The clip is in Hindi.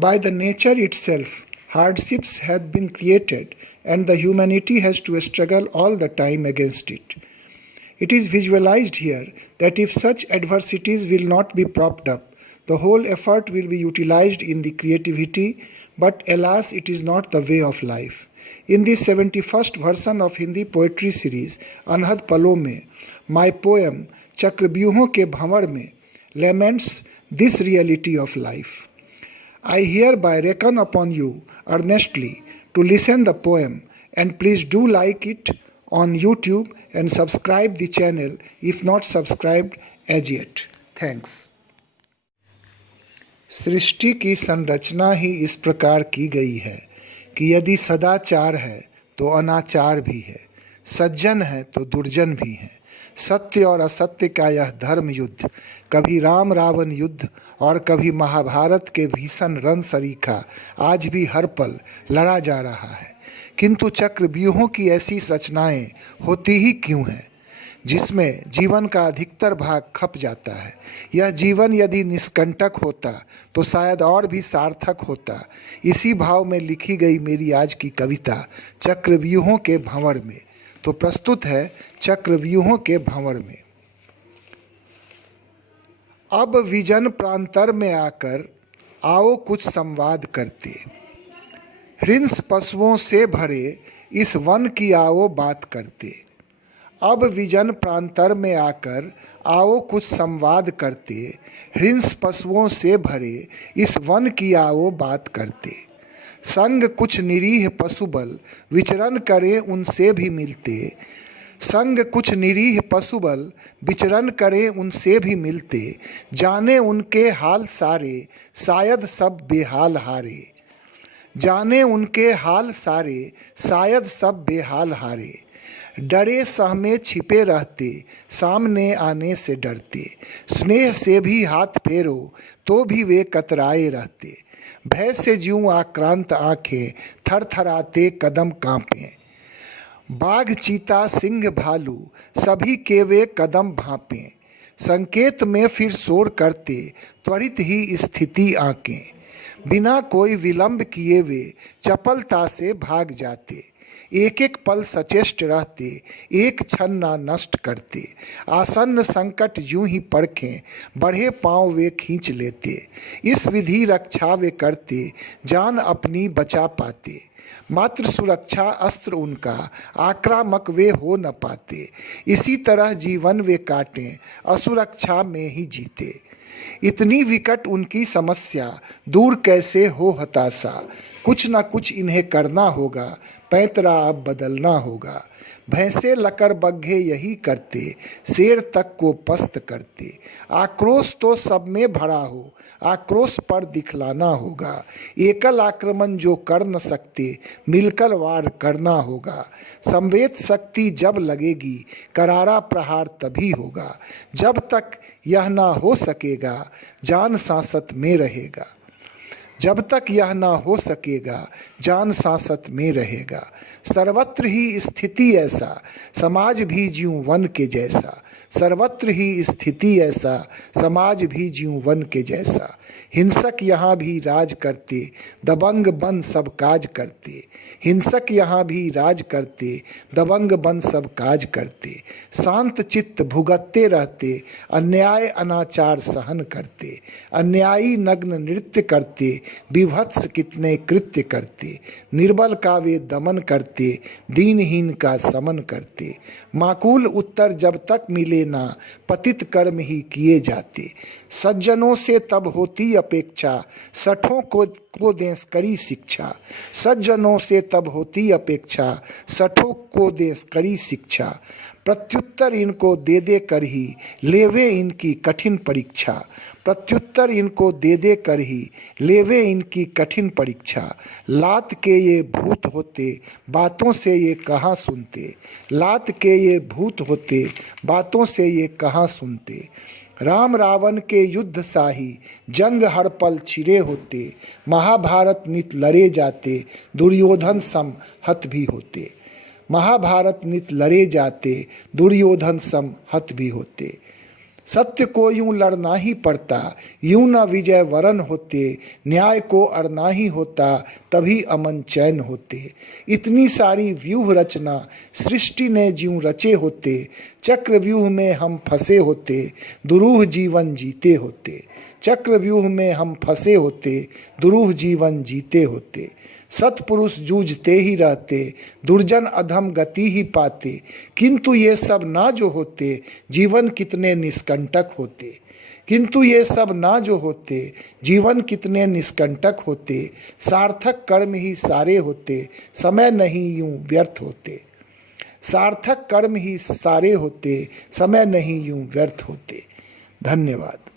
By the nature itself, hardships have been created and the humanity has to struggle all the time against it. It is visualized here that if such adversities will not be propped up, the whole effort will be utilized in the creativity, but alas, it is not the way of life. In this 71st version of Hindi poetry series, अनहद पलों में, my poem चक्रव्यूहों के भंवर में laments this reality of life. I hereby reckon upon you earnestly to listen the poem, and please do like it on YouTube and subscribe the channel if not subscribed as yet. Thanks. सृष्टि की संरचना ही इस प्रकार की गई है कि यदि सदाचार है तो अनाचार भी है, सज्जन है तो दुर्जन भी है। सत्य और असत्य का यह धर्म युद्ध, कभी राम रावण युद्ध और कभी महाभारत के भीषण रण सरीखा आज भी हर पल लड़ा जा रहा है। किंतु चक्रव्यूहों की ऐसी रचनाएं होती ही क्यों हैं जिसमें जीवन का अधिकतर भाग खप जाता है। यह जीवन यदि निष्कंटक होता तो शायद और भी सार्थक होता। इसी भाव में लिखी गई मेरी आज की कविता चक्रव्यूहों के भंवर में। तो प्रस्तुत है चक्रव्यूहों के भंवर में। अब विजन प्रांतर में आकर आओ कुछ संवाद करते, हिंस पशुओं से भरे इस वन की आओ बात करते। अब विजन प्रांतर में आकर आओ कुछ संवाद करते, हिंस पशुओं से भरे इस वन की आओ बात करते। संग कुछ निरीह पशुबल विचरण करें उनसे भी मिलते, संग कुछ निरीह पशुबल विचरण करें उनसे भी मिलते। जाने उनके हाल सारे शायद सब बेहाल हारे, जाने उनके हाल सारे शायद सब बेहाल हारे। डरे सहमे छिपे रहते सामने आने से डरते, स्नेह से भी हाथ फेरो तो भी वे कतराए रहते। भय से ज्यों आक्रांत आंखें थरथराते कदम कांपे, बाघ चीता सिंह भालू सभी के वे कदम भांपे। संकेत में फिर शोर करते त्वरित ही स्थिति आंके, बिना कोई विलंब किए वे चपलता से भाग जाते। एक एक पल सचेष्ट रहते एक क्षण ना नष्ट करते। आसन्न संकट यूं ही परखें बढ़े पांव वे खींच लेते। इस विधि रक्षा वे करते जान अपनी बचा पाते। मात्र सुरक्षा अस्त्र उनका आक्रामक वे हो न पाते। इसी तरह जीवन वे काटें असुरक्षा में ही जीते। इतनी विकट उनकी समस्या दूर कैसे हो हताशा, कुछ न कुछ इन्हें करना होगा पैंतरा अब बदलना होगा। भैंसे लकर बग्घे यही करते शेर तक को पस्त करते। आक्रोश तो सब में भरा हो आक्रोश पर दिखलाना होगा। एकल आक्रमण जो कर न सकते मिलकर वार करना होगा। संवेद शक्ति जब लगेगी करारा प्रहार तभी होगा। जब तक यह ना हो सकेगा जान सांसत में रहेगा, जब तक यह ना हो सकेगा जान सांसत में रहेगा। सर्वत्र ही स्थिति ऐसा समाज भी ज्यों वन के जैसा, सर्वत्र ही स्थिति ऐसा समाज भी ज्यों वन के जैसा। हिंसक यहाँ भी राज करते दबंग बन सब काज करते, हिंसक यहाँ भी राज करते दबंग बन सब काज करते। शांत चित्त भुगतते रहते अन्याय अनाचार सहन करते, अन्यायी नग्न नृत्य करते विभत्स कितने कृत्य करते। निर्बल का वे दमन करते दीनहीन का समन करते। माकूल उत्तर जब तक मिले ना पतित कर्म ही किए जाते। सज्जनों से तब होती अपेक्षा सठों को दें कड़ी शिक्षा, सज्जनों से तब होती अपेक्षा सठों को दें कड़ी शिक्षा। प्रत्युत्तर इनको दे दे कर ही लेवे इनकी कठिन परीक्षा, प्रत्युत्तर इनको दे दे कर ही लेवे इनकी कठिन परीक्षा। लात के ये भूत होते बातों से ये कहाँ सुनते, लात के ये भूत होते बातों से ये कहाँ सुनते। राम रावण के युद्ध साही जंग हर पल छिड़े होते, महाभारत नित लड़े जाते दुर्योधन सम हत भी होते, महाभारत नित लड़े जाते दुर्योधन सम हत भी होते। सत्य को यूं लड़ना ही पड़ता, यूं न विजय वरण होते, न्याय को अड़ना ही होता, तभी अमन चैन होते। इतनी सारी व्यूह रचना सृष्टि ने ज्यों रचे होते, चक्रव्यूह में हम फंसे होते, दुरूह जीवन जीते होते। चक्रव्यूह में हम फंसे होते, दुरूह जीवन जीते होते। सत्पुरुष जूझते ही रहते, दुर्जन अधम गति ही पाते, किंतु ये सब ना जो होते, जीवन कितने निष्कंटक होते। किंतु ये सब ना जो होते, जीवन कितने निष्कंटक होते। सार्थक कर्म ही सारे होते, समय नहीं यूं व्यर्थ होते। सार्थक कर्म ही सारे होते, समय नहीं यूं व्यर्थ होते। धन्यवाद।